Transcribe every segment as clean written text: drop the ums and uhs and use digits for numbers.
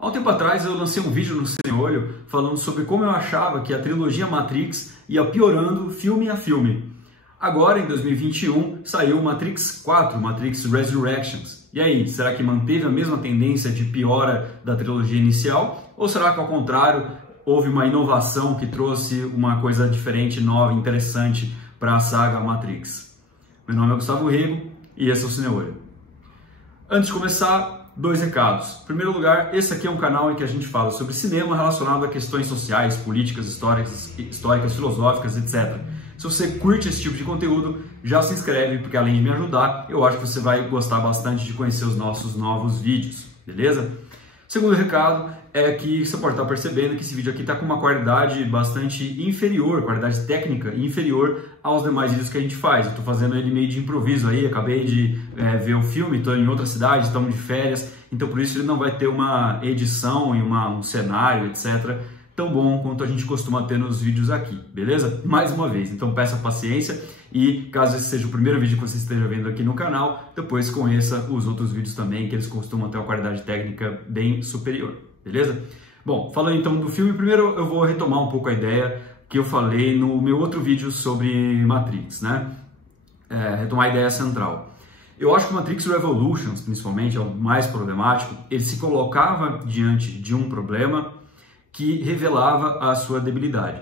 Há um tempo atrás eu lancei um vídeo no Cineolho falando sobre como eu achava que a trilogia Matrix ia piorando filme a filme. Agora, em 2021, saiu Matrix 4, Matrix Resurrections. E aí, será que manteve a mesma tendência de piora da trilogia inicial? Ou será que, ao contrário, houve uma inovação que trouxe uma coisa diferente, nova, interessante para a saga Matrix? Meu nome é Gustavo Rego e esse é o Cineolho. Antes de começar, dois recados. Em primeiro lugar, esse aqui é um canal em que a gente fala sobre cinema relacionado a questões sociais, políticas, históricas, filosóficas, etc. Se você curte esse tipo de conteúdo, já se inscreve, porque além de me ajudar, eu acho que você vai gostar bastante de conhecer os nossos novos vídeos, beleza? Segundo recado é que você pode estar percebendo que esse vídeo aqui está com uma qualidade bastante inferior, qualidade técnica inferior aos demais vídeos que a gente faz. Eu estou fazendo ele meio de improviso aí, acabei de ver o filme, estou em outra cidade, estamos de férias, então por isso ele não vai ter uma edição e um cenário, etc., tão bom quanto a gente costuma ter nos vídeos aqui, beleza? Mais uma vez, então peça paciência e caso esse seja o primeiro vídeo que você esteja vendo aqui no canal, depois conheça os outros vídeos também, que eles costumam ter uma qualidade técnica bem superior, beleza? Bom, falando então do filme, primeiro eu vou retomar um pouco a ideia que eu falei no meu outro vídeo sobre Matrix, né? Retomar a ideia central. Eu acho que Matrix Revolutions, principalmente, é o mais problemático. Ele se colocava diante de um problema que revelava a sua debilidade.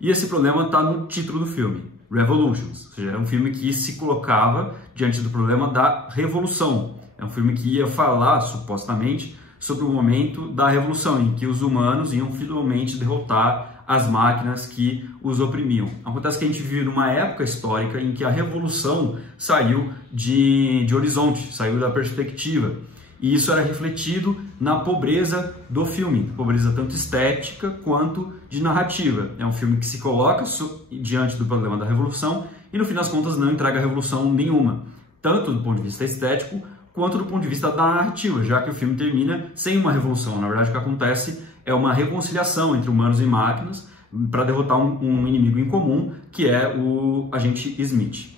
E esse problema está no título do filme, Revolutions, ou seja, é um filme que se colocava diante do problema da revolução. É um filme que ia falar, supostamente, sobre o momento da revolução, em que os humanos iam finalmente derrotar as máquinas que os oprimiam. Acontece que a gente vive numa época histórica em que a revolução saiu de horizonte, saiu da perspectiva. E isso era refletido na pobreza do filme, pobreza tanto estética quanto de narrativa. É um filme que se coloca diante do problema da revolução e, no fim das contas, não entrega revolução nenhuma, tanto do ponto de vista estético quanto do ponto de vista da narrativa, já que o filme termina sem uma revolução. Na verdade, o que acontece é uma reconciliação entre humanos e máquinas para derrotar um inimigo em comum, que é o agente Smith.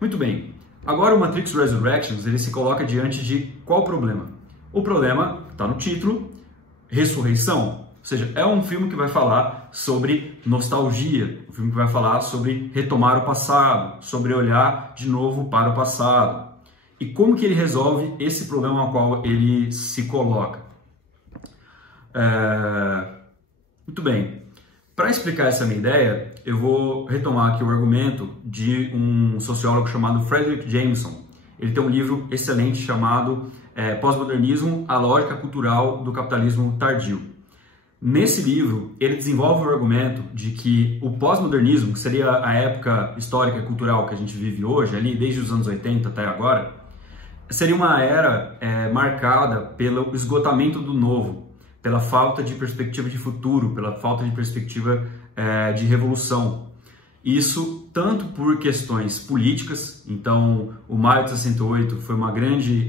Muito bem. Agora o Matrix Resurrections, ele se coloca diante de qual problema? O problema está no título, ressurreição. Ou seja, é um filme que vai falar sobre nostalgia, um filme que vai falar sobre retomar o passado, sobre olhar de novo para o passado. E como que ele resolve esse problema ao qual ele se coloca? Muito bem. Para explicar essa minha ideia, eu vou retomar aqui o argumento de um sociólogo chamado Frederick Jameson. Ele tem um livro excelente chamado Pós-Modernismo, a Lógica Cultural do Capitalismo Tardio. Nesse livro, ele desenvolve o argumento de que o pós-modernismo, que seria a época histórica e cultural que a gente vive hoje, ali desde os anos 80 até agora, seria uma era marcada pelo esgotamento do novo, pela falta de perspectiva de futuro, pela falta de perspectiva de revolução. Isso tanto por questões políticas, então o Maio de 68 foi uma grande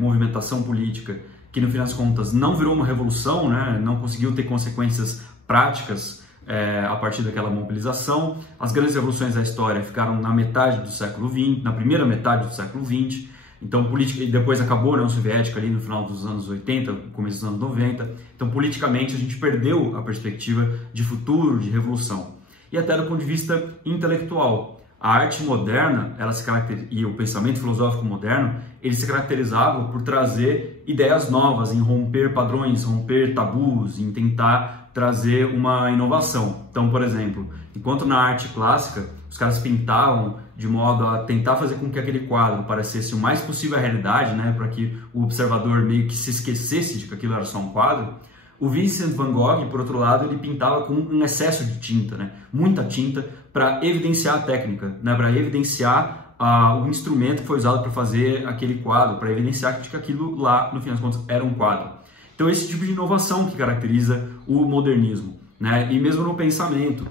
movimentação política que no fim das contas não virou uma revolução, né? Não conseguiu ter consequências práticas a partir daquela mobilização. As grandes revoluções da história ficaram na metade do século XX, na primeira metade do século XX. Então, política, e depois acabou a União Soviética ali no final dos anos 80, começo dos anos 90. Então, politicamente, a gente perdeu a perspectiva de futuro, de revolução. E até do ponto de vista intelectual. A arte moderna e o pensamento filosófico moderno, eles se caracterizavam por trazer ideias novas, em romper padrões, romper tabus, em tentar trazer uma inovação. Então, por exemplo, enquanto na arte clássica os caras pintavam de modo a tentar fazer com que aquele quadro parecesse o mais possível a realidade, né, para que o observador meio que se esquecesse de que aquilo era só um quadro, o Vincent van Gogh, por outro lado, ele pintava com um excesso de tinta, né, muita tinta, para evidenciar a técnica, né, para evidenciar o instrumento que foi usado para fazer aquele quadro, para evidenciar que aquilo lá, no fim das contas, era um quadro. Então, esse tipo de inovação que caracteriza o modernismo, né, e mesmo no pensamento.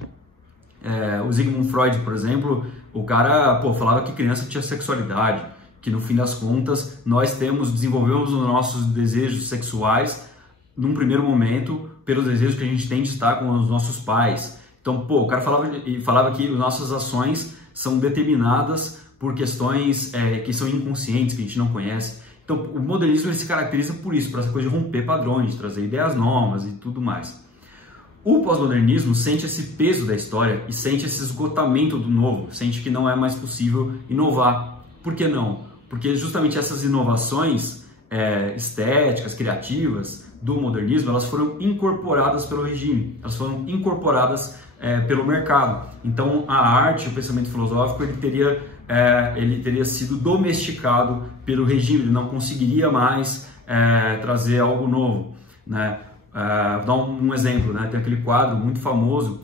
O Sigmund Freud, por exemplo, o cara falava que criança tinha sexualidade, que no fim das contas nós desenvolvemos os nossos desejos sexuais num primeiro momento pelos desejos que a gente tem de estar com os nossos pais. Então, o cara falava que as nossas ações são determinadas por questões que são inconscientes, que a gente não conhece. Então, o modernismo ele se caracteriza por isso, por essa coisa de romper padrões, de trazer ideias novas e tudo mais. O pós-modernismo sente esse peso da história e sente esse esgotamento do novo, sente que não é mais possível inovar. Por que não? Porque justamente essas inovações estéticas, criativas do modernismo, elas foram incorporadas pelo regime, elas foram incorporadas pelo mercado. Então, a arte, o pensamento filosófico, ele teria sido domesticado pelo regime, ele não conseguiria mais trazer algo novo, né? Vou dar um exemplo, né? Tem aquele quadro muito famoso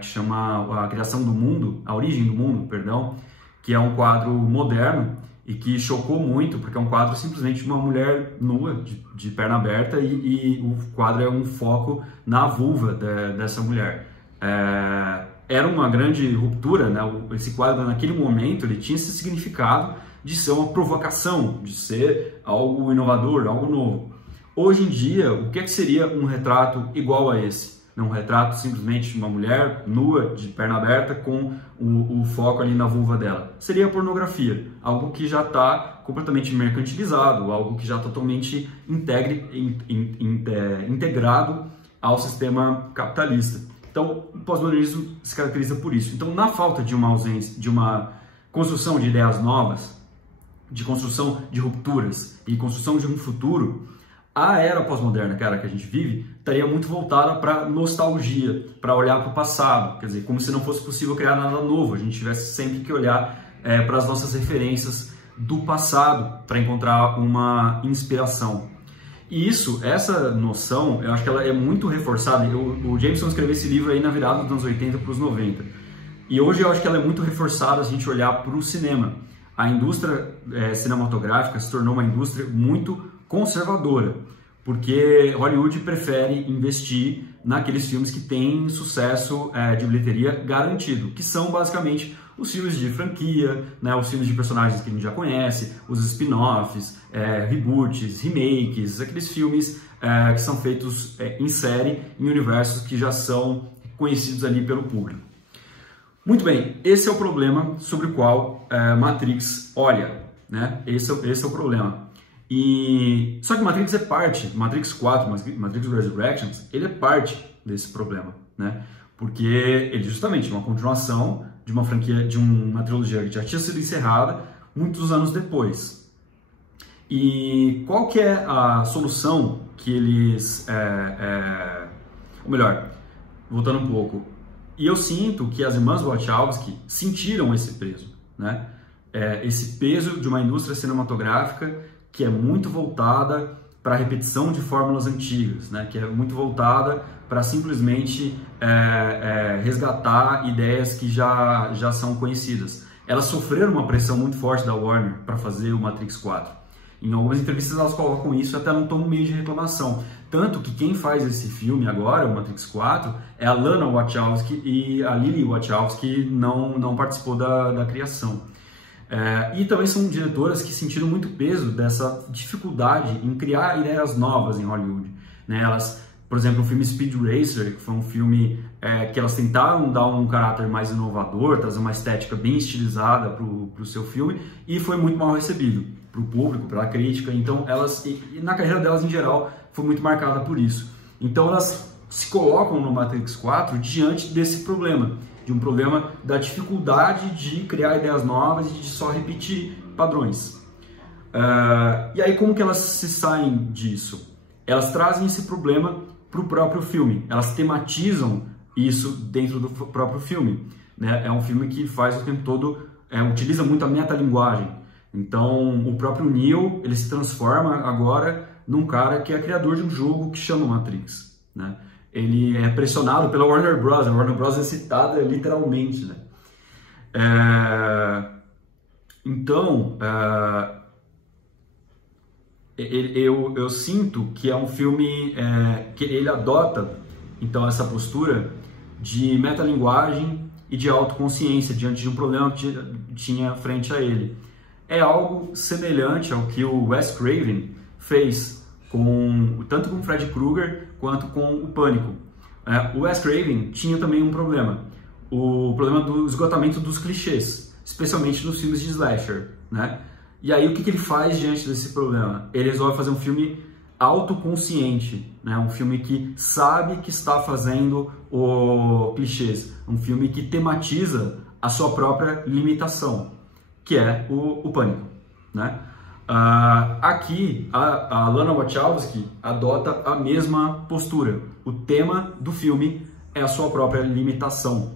que chama A Criação do Mundo, A Origem do Mundo, perdão, que é um quadro moderno e que chocou muito, porque é um quadro simplesmente de uma mulher nua, de perna aberta, e o quadro é um foco na vulva dessa mulher. Era uma grande ruptura, né? Esse quadro naquele momento ele tinha esse significado de ser uma provocação, de ser algo inovador, algo novo. Hoje em dia, o que seria um retrato igual a esse? Um retrato simplesmente de uma mulher nua, de perna aberta, com o foco ali na vulva dela. Seria a pornografia, algo que já está completamente mercantilizado, algo que já está totalmente integrado ao sistema capitalista. Então, o pós-modernismo se caracteriza por isso. Então, na falta de uma ausência, de uma construção de ideias novas, de construção de rupturas e construção de um futuro, a era pós-moderna, que a gente vive, estaria muito voltada para nostalgia, para olhar para o passado, quer dizer, como se não fosse possível criar nada novo, a gente tivesse sempre que olhar para as nossas referências do passado para encontrar uma inspiração. E essa noção, eu acho que ela é muito reforçada. O Jameson escreveu esse livro aí na virada dos anos 80 para os 90. E hoje eu acho que ela é muito reforçada se a gente olhar para o cinema. A indústria cinematográfica se tornou uma indústria muito conservadora, porque Hollywood prefere investir naqueles filmes que têm sucesso de bilheteria garantido, que são basicamente os filmes de franquia, né, os filmes de personagens que a gente já conhece, os spin-offs, reboots, remakes, aqueles filmes que são feitos em série, em universos que já são conhecidos ali pelo público. Muito bem, esse é o problema sobre o qual Matrix olha, né? Esse é o problema. Só que Matrix é parte, Matrix 4, Matrix Resurrections, ele é parte desse problema, né? Porque ele justamente é uma continuação de uma franquia, de uma trilogia que já tinha sido encerrada muitos anos depois. E qual que é a solução que eles... ou melhor, voltando um pouco, e eu sinto que as irmãs Wachowski sentiram esse peso, né? Esse peso de uma indústria cinematográfica que é muito voltada para a repetição de fórmulas antigas, né? Que é muito voltada para simplesmente resgatar ideias que já são conhecidas. Elas sofreram uma pressão muito forte da Warner para fazer o Matrix 4. Em algumas entrevistas elas colocam isso até num tom meio de reclamação. Tanto que quem faz esse filme agora, o Matrix 4, é a Lana Wachowski, e a Lily Wachowski não participou da criação. E também são diretoras que sentiram muito peso dessa dificuldade em criar ideias novas em Hollywood, né? Elas, por exemplo, o filme Speed Racer, que foi um filme que elas tentaram dar um caráter mais inovador, trazer uma estética bem estilizada para o seu filme, e foi muito mal recebido para o público, pela crítica. Então elas, e na carreira delas em geral, foi muito marcada por isso. Então elas se colocam no Matrix 4 diante desse problema, de um problema da dificuldade de criar ideias novas e de só repetir padrões. E aí como que elas se saem disso? Elas trazem esse problema para o próprio filme, elas tematizam isso dentro do próprio filme, né? É um filme que faz o tempo todo, utiliza muito a metalinguagem. Então o próprio Neo, ele se transforma agora num cara que é criador de um jogo que chama Matrix, né? Ele é pressionado pela Warner Bros. A Warner Bros. É citada literalmente, né? Então, eu sinto que é um filme que ele adota, então, essa postura de metalinguagem e de autoconsciência diante de um problema que tinha frente a ele. É algo semelhante ao que o Wes Craven fez tanto com o Freddy Krueger quanto com o Pânico. O Wes Craven tinha também um problema, o problema do esgotamento dos clichês, especialmente nos filmes de slasher, né? E aí o que ele faz diante desse problema? Ele resolve fazer um filme autoconsciente, né? Um filme que sabe que está fazendo o clichês, um filme que tematiza a sua própria limitação, que é o pânico, né? Aqui a Lana Wachowski adota a mesma postura. O tema do filme é a sua própria limitação.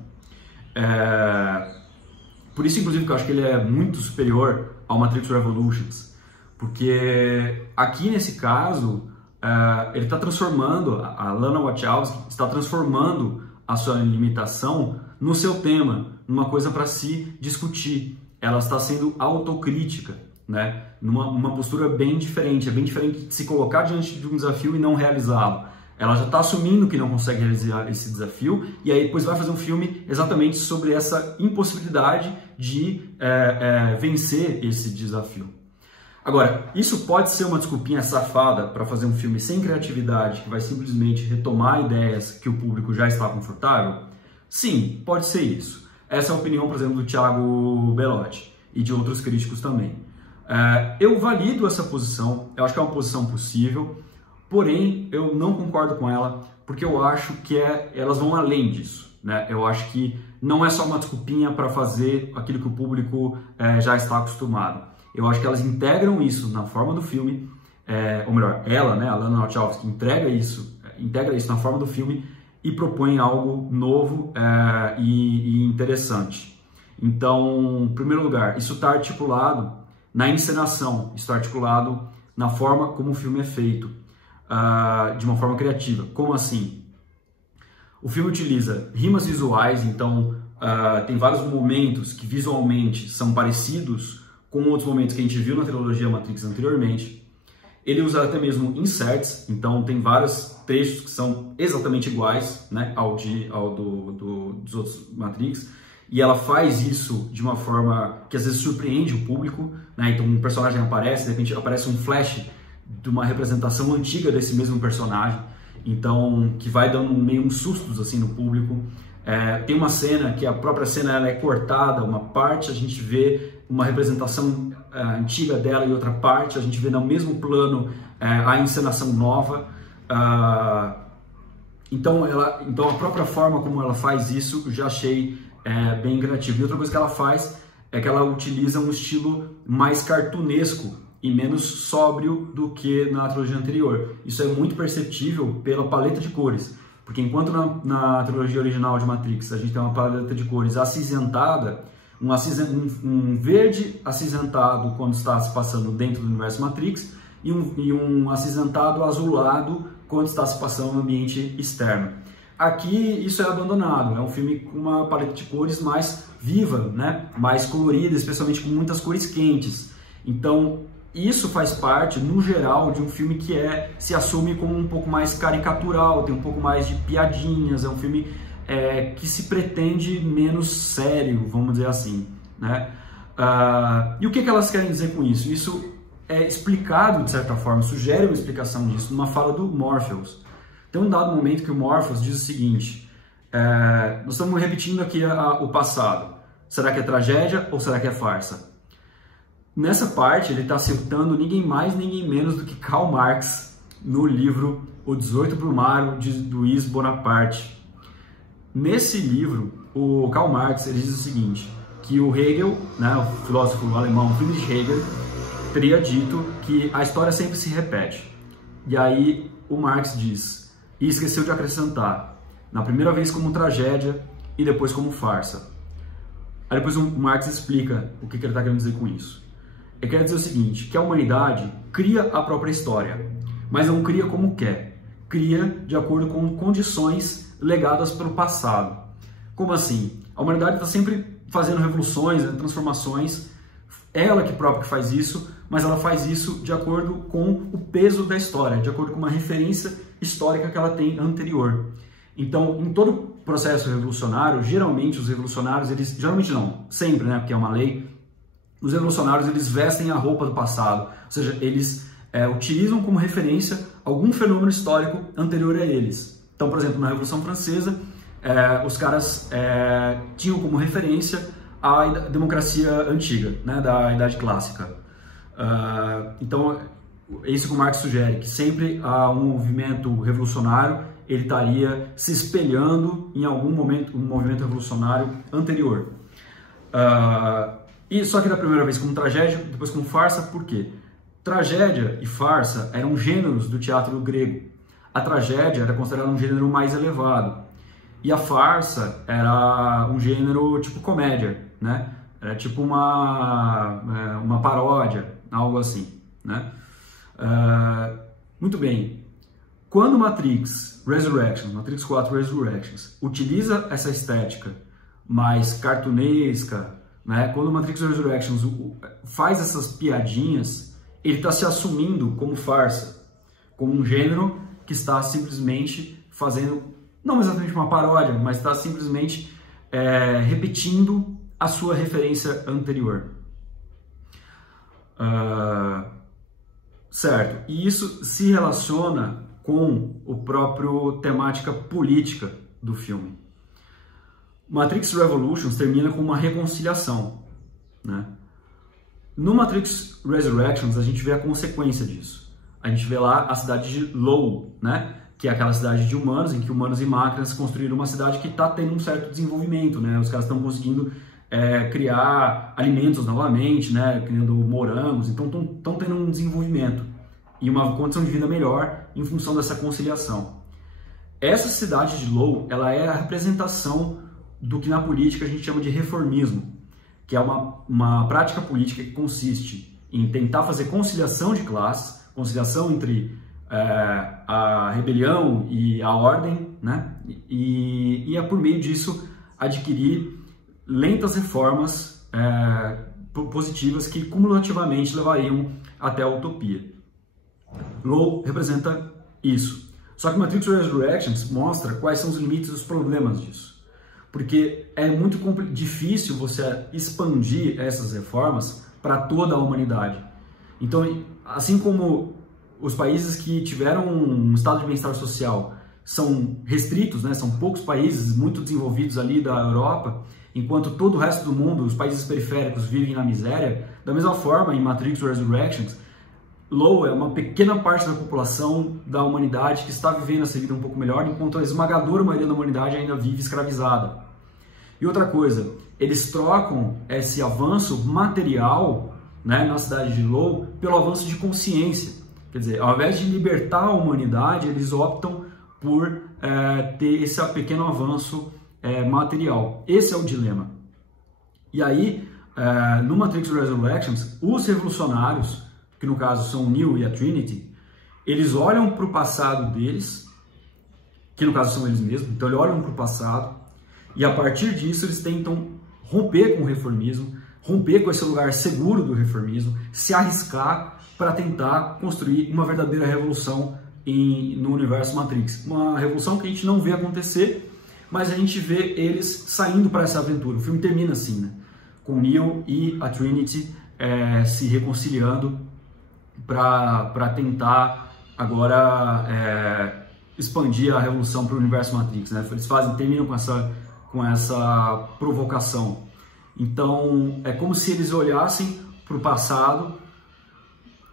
Por isso, inclusive, que eu acho que ele é muito superior ao Matrix Revolutions, porque aqui nesse caso ele está transformando, a Lana Wachowski está transformando a sua limitação no seu tema, numa coisa para se discutir. Ela está sendo autocrítica, né? Numa postura bem diferente. É bem diferente de se colocar diante de um desafio e não realizá-lo. Ela já está assumindo que não consegue realizar esse desafio e aí depois vai fazer um filme exatamente sobre essa impossibilidade de vencer esse desafio. Agora, isso pode ser uma desculpinha safada para fazer um filme sem criatividade, que vai simplesmente retomar ideias que o público já está confortável? Sim, pode ser isso. Essa é a opinião, por exemplo, do Thiago Belotti e de outros críticos também. Eu valido essa posição, eu acho que é uma posição possível, porém eu não concordo com ela, porque eu acho que elas vão além disso, né? Eu acho que não é só uma desculpinha para fazer aquilo que o público já está acostumado. Eu acho que elas integram isso na forma do filme, ou melhor, ela, né, a Lana Wachowski, integra isso na forma do filme e propõe algo novo e interessante. Então, em primeiro lugar, isso está articulado na encenação, está articulado na forma como o filme é feito, de uma forma criativa. Como assim? O filme utiliza rimas visuais, então tem vários momentos que visualmente são parecidos com outros momentos que a gente viu na trilogia Matrix anteriormente. Ele usa até mesmo inserts, então tem vários trechos que são exatamente iguais, né, ao dos outros Matrix, e ela faz isso de uma forma que às vezes surpreende o público, né? Então um personagem aparece, de repente aparece um flash de uma representação antiga desse mesmo personagem, então que vai dando meio uns sustos assim no público. Tem uma cena que a própria cena ela é cortada, uma parte a gente vê uma representação antiga dela e outra parte a gente vê no mesmo plano a encenação nova. Então a própria forma como ela faz isso eu já achei bem criativo. E outra coisa que ela faz é que ela utiliza um estilo mais cartunesco e menos sóbrio do que na trilogia anterior. Isso é muito perceptível pela paleta de cores, porque enquanto na trilogia original de Matrix a gente tem uma paleta de cores acinzentada, um verde acinzentado quando está se passando dentro do universo Matrix e um acinzentado azulado quando está se passando no ambiente externo. Aqui isso é abandonado, é um filme com uma paleta de cores mais viva, né? Mais colorida, especialmente com muitas cores quentes. Então isso faz parte, no geral, de um filme que se assume como um pouco mais caricatural, tem um pouco mais de piadinhas, é um filme que se pretende menos sério, vamos dizer assim, né? E o que elas querem dizer com isso? Isso é explicado, de certa forma, sugere uma explicação disso numa fala do Morpheus. Tem um dado momento que o Morpheus diz o seguinte: nós estamos repetindo aqui o passado, será que é tragédia ou será que é farsa? Nessa parte ele está citando ninguém mais, ninguém menos do que Karl Marx no livro O 18 Brumário de Luiz Bonaparte. Nesse livro, o Karl Marx ele diz o seguinte, que o Hegel, né, o filósofo alemão Friedrich Hegel, teria dito que a história sempre se repete. E aí o Marx diz, e esqueceu de acrescentar, na primeira vez como tragédia e depois como farsa. Aí depois o Marx explica o que ele está querendo dizer com isso. Ele quer dizer o seguinte, que a humanidade cria a própria história, mas não cria como quer, cria de acordo com condições legadas pelo passado. Como assim? A humanidade está sempre fazendo revoluções, transformações, ela que própria que faz isso, mas ela faz isso de acordo com o peso da história, de acordo com uma referência histórica que ela tem anterior. Então, em todo processo revolucionário, geralmente os revolucionários, geralmente não, sempre, né, porque é uma lei, os revolucionários eles vestem a roupa do passado, ou seja, eles utilizam como referência algum fenômeno histórico anterior a eles. Então, por exemplo, na Revolução Francesa, os caras tinham como referência a democracia antiga, né, da Idade Clássica. Então, é isso que o Marx sugere, que sempre um movimento revolucionário ele estaria se espelhando em algum momento, um movimento revolucionário anterior. E só que da primeira vez como tragédia, depois como farsa, por quê? Tragédia e farsa eram gêneros do teatro grego. A tragédia era considerada um gênero mais elevado e a farsa era um gênero tipo comédia, né? Era tipo uma paródia, algo assim, né? Muito bem. Quando Matrix 4 Resurrections, utiliza essa estética mais cartunesca, né? Quando Matrix Resurrections faz essas piadinhas, ele está se assumindo como farsa, como um gênero que está simplesmente fazendo, não exatamente uma paródia, mas está simplesmente repetindo a sua referência anterior. Certo, e isso se relaciona com o próprio temática política do filme. Matrix Revolutions termina com uma reconciliação, né? No Matrix Resurrections a gente vê a consequência disso. A gente vê lá a cidade de Lowell, né? Que é aquela cidade de humanos, em que humanos e máquinas construíram uma cidade que está tendo um certo desenvolvimento, né? Os caras estão conseguindo criar alimentos novamente, né? Criando morangos, então estão tendo um desenvolvimento e uma condição de vida melhor em função dessa conciliação. Essa cidade de Lowell, ela é a representação do que na política a gente chama de reformismo, que é uma prática política que consiste em tentar fazer conciliação de classes, conciliação entre a rebelião e a ordem, né? E é por meio disso adquirir lentas reformas positivas que cumulativamente levariam até a utopia. Lowell representa isso. Só que Matrix Resurrections mostra quais são os limites e os problemas disso. Porque é muito difícil você expandir essas reformas para toda a humanidade. Então, assim como os países que tiveram um estado de bem-estar social são restritos, né? São poucos países muito desenvolvidos ali da Europa, enquanto todo o resto do mundo, os países periféricos, vivem na miséria, da mesma forma, em Matrix Resurrections, Lowell é uma pequena parte da população da humanidade que está vivendo essa vida um pouco melhor, enquanto a esmagadora maioria da humanidade ainda vive escravizada. E outra coisa, eles trocam esse avanço material, né, na cidade de Lowell pelo avanço de consciência. Quer dizer, ao invés de libertar a humanidade, eles optam por ter esse pequeno avanço material. Esse é o dilema. E aí, no Matrix Resurrections, os revolucionários, que no caso são o Neo e a Trinity, eles olham para o passado deles, que no caso são eles mesmos, então eles olham para o passado, e a partir disso eles tentam romper com o reformismo, romper com esse lugar seguro do reformismo, se arriscar para tentar construir uma verdadeira revolução no universo Matrix. Uma revolução que a gente não vê acontecer, mas a gente vê eles saindo para essa aventura. O filme termina assim, né? Com o Neo e a Trinity se reconciliando para tentar agora expandir a revolução para o universo Matrix, né? Eles terminam com essa provocação. Então é como se eles olhassem para o passado,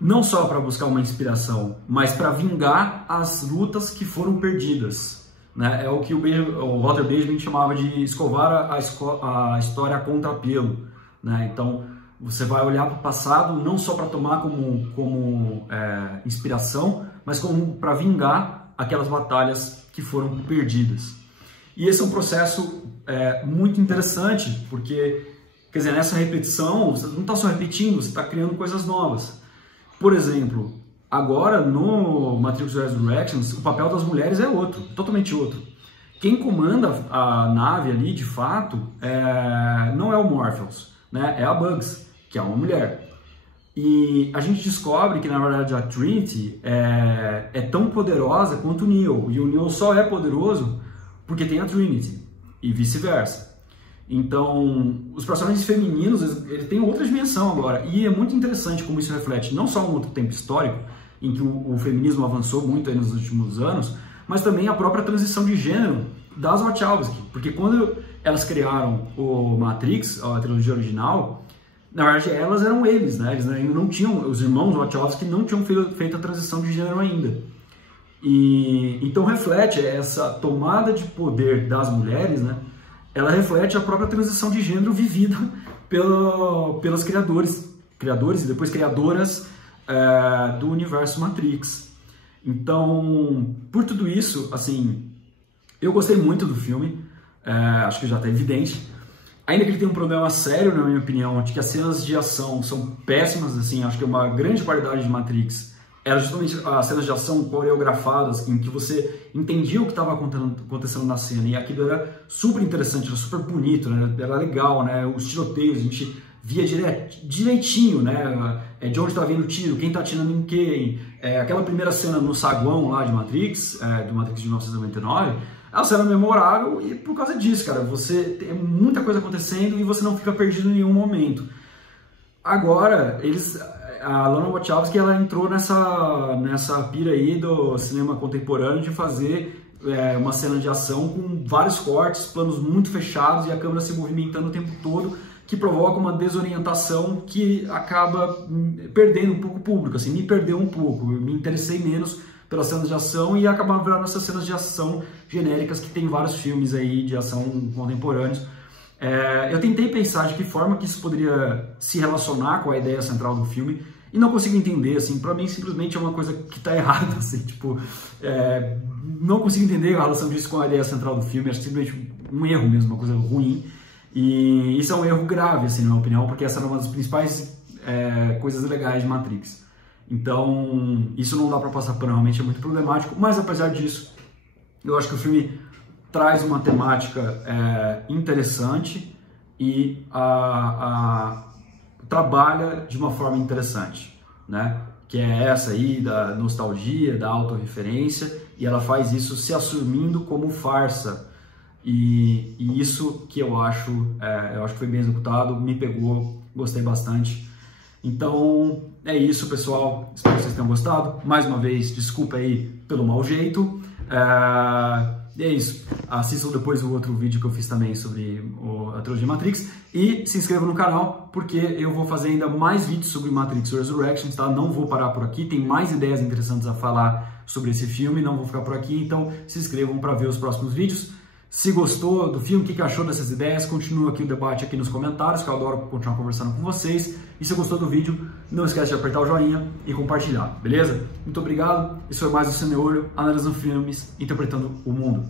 não só para buscar uma inspiração, mas para vingar as lutas que foram perdidas, né? É o que o Walter Benjamin chamava de escovar a história a contrapelo, né? Então você vai olhar para o passado não só para tomar como inspiração, mas como para vingar aquelas batalhas que foram perdidas. E esse é um processo muito interessante, porque, quer dizer, nessa repetição, você não está só repetindo, você está criando coisas novas. Por exemplo, agora no Matrix Resurrections, o papel das mulheres é outro, totalmente outro. Quem comanda a nave ali, de fato, não é o Morpheus, né? É a Bugs, que é uma mulher. E a gente descobre que, na verdade, a Trinity é tão poderosa quanto o Neo. E o Neo só é poderoso porque tem a Trinity, e vice-versa. Então, os personagens femininos, ele tem outra dimensão agora. E é muito interessante como isso reflete não só um outro tempo histórico, em que o feminismo avançou muito aí nos últimos anos, mas também a própria transição de gênero das Wachowski. Porque quando elas criaram o Matrix, a trilogia original, Na verdade, elas eram eles, né? Eles ainda não tinham, os irmãos Wachowski não tinham feito a transição de gênero ainda. E então reflete essa tomada de poder das mulheres, né? Ela reflete a própria transição de gênero vivida pelos criadores e depois criadoras do universo Matrix. Então, por tudo isso, assim, eu gostei muito do filme, acho que já está evidente. Ainda que ele tenha um problema sério, na minha opinião, de que as cenas de ação são péssimas, assim, acho que uma grande qualidade de Matrix era justamente as cenas de ação coreografadas, em que você entendia o que estava acontecendo na cena, e aquilo era super interessante, era super bonito, né? Era legal, né? Os tiroteios, a gente via direitinho, né? De onde está vindo o tiro, quem está atirando em quem. Aquela primeira cena no saguão lá de Matrix, do Matrix de 1999, é uma cena memorável, e por causa disso, cara, você tem muita coisa acontecendo e você não fica perdido em nenhum momento. Agora, a Lana Wachowski, ela entrou nessa pira aí do cinema contemporâneo de fazer uma cena de ação com vários cortes, planos muito fechados e a câmera se movimentando o tempo todo, que provoca uma desorientação que acaba perdendo um pouco o público, assim, me perdeu um pouco, eu me interessei menos pelas cenas de ação e acabaram virando essas cenas de ação genéricas que tem vários filmes aí de ação contemporâneos. Eu tentei pensar de que forma que isso poderia se relacionar com a ideia central do filme e não consigo entender, assim, pra mim simplesmente é uma coisa que tá errada, assim, tipo, não consigo entender a relação disso com a ideia central do filme, acho simplesmente um erro mesmo, uma coisa ruim, e isso é um erro grave, assim, na minha opinião, porque essa era uma das principais coisas legais de Matrix. Então, isso não dá pra passar pano, realmente é muito problemático, mas apesar disso, eu acho que o filme traz uma temática interessante e trabalha de uma forma interessante, né? Que é essa aí da nostalgia, da autorreferência, e ela faz isso se assumindo como farsa. E isso que eu acho que foi bem executado, me pegou, gostei bastante. Então é isso, pessoal, espero que vocês tenham gostado. Mais uma vez, desculpa aí pelo mau jeito. E é isso, assistam depois o outro vídeo que eu fiz também sobre a trilogia Matrix e se inscrevam no canal, porque eu vou fazer ainda mais vídeos sobre Matrix Resurrections, tá? Não vou parar por aqui, tem mais ideias interessantes a falar sobre esse filme, não vou ficar por aqui, então se inscrevam para ver os próximos vídeos. Se gostou do filme, o que achou dessas ideias, continua aqui o debate aqui nos comentários, que eu adoro continuar conversando com vocês. E se gostou do vídeo, não esquece de apertar o joinha e compartilhar, beleza? Muito obrigado, esse foi mais o Cineolho, analisando filmes, interpretando o mundo.